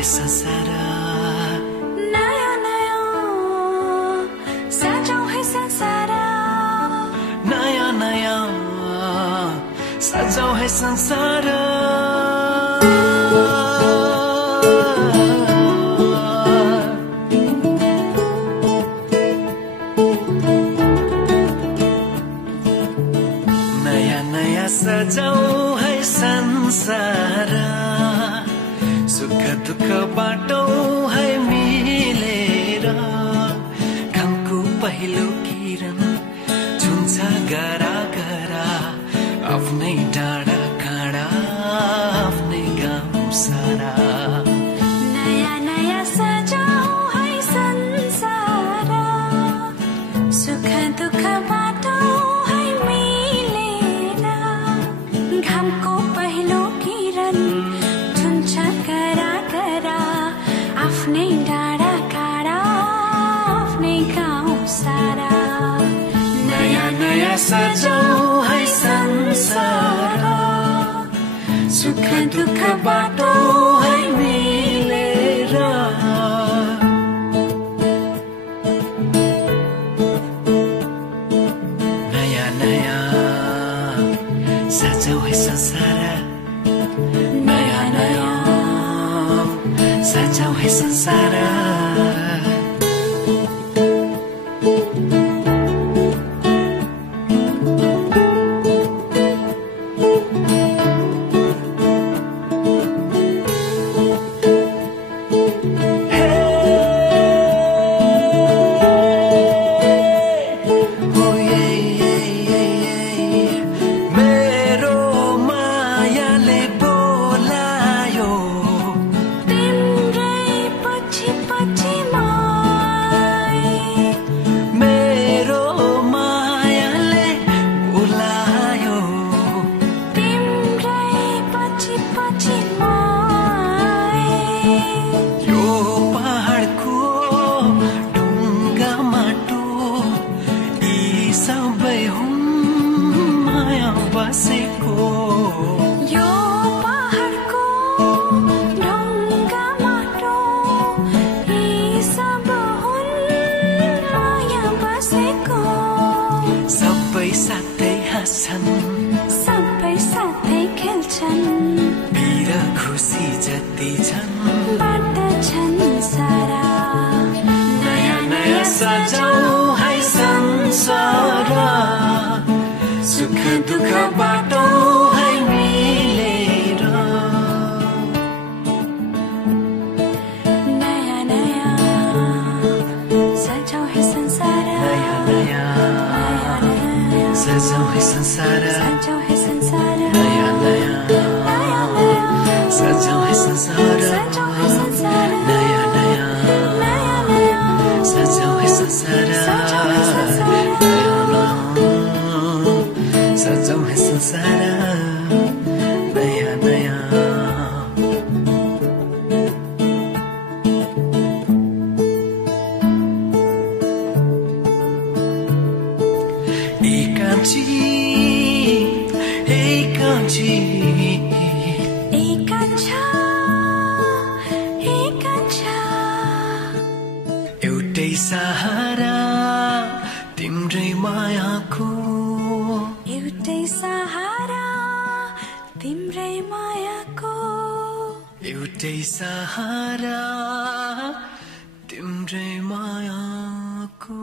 है संसार नयाँ नयाँ सजाऊ है संसार नयाँ नयाँ सजाऊ है संसार नयाँ नयाँ सजाऊ है संसार सुख दुख बाटौँ है मिलेर घामको पहिलो किरण छुन्छ गरा गरा आफ्नै डाँडा काँडा आफ्नै गाउँ सारा नयाँ नयाँ सजाऊ है संसार सुख दुख बाटौँ है मिलेर घामको पहिलो किरण छुन्छ गरा गरा आफ्नै डाँडा काँडा आफ्नै गाउँ सारा नयाँ नयाँ सजाऊ है संसार सुख दुख बाटौँ है मिलेर नयाँ नयाँ सजाऊ है संसार नयाँ नयाँ सजाऊ है संसार यो पहाडको ढुङ्गा माटो यी सब हुन् माया बसेको सबै साथै हाँस्छन् सबै साथै खेल्छन् पीर खुसी जति छन् बाँड्छन् सारा नयाँ नयाँ सजाऊ है संसार सुख दुख बाटौँ है मिलेर नयाँ नयाँ सजाऊ है संसार नयाँ नयाँ सजाऊ है संसार सजाऊ है संसार नयाँ नयाँ सजाऊ है संसार सजाऊ है संसार नयाँ नयाँ सजाऊ है संसार सजाऊ है संसार नयाँ नयाँ एकांची एकांची एकांछा एकांछा एउटै सहारा तिम्रै मायाको एउटै सहारा तिम्रै मायाको एउटै सहारा तिम्रै मायाको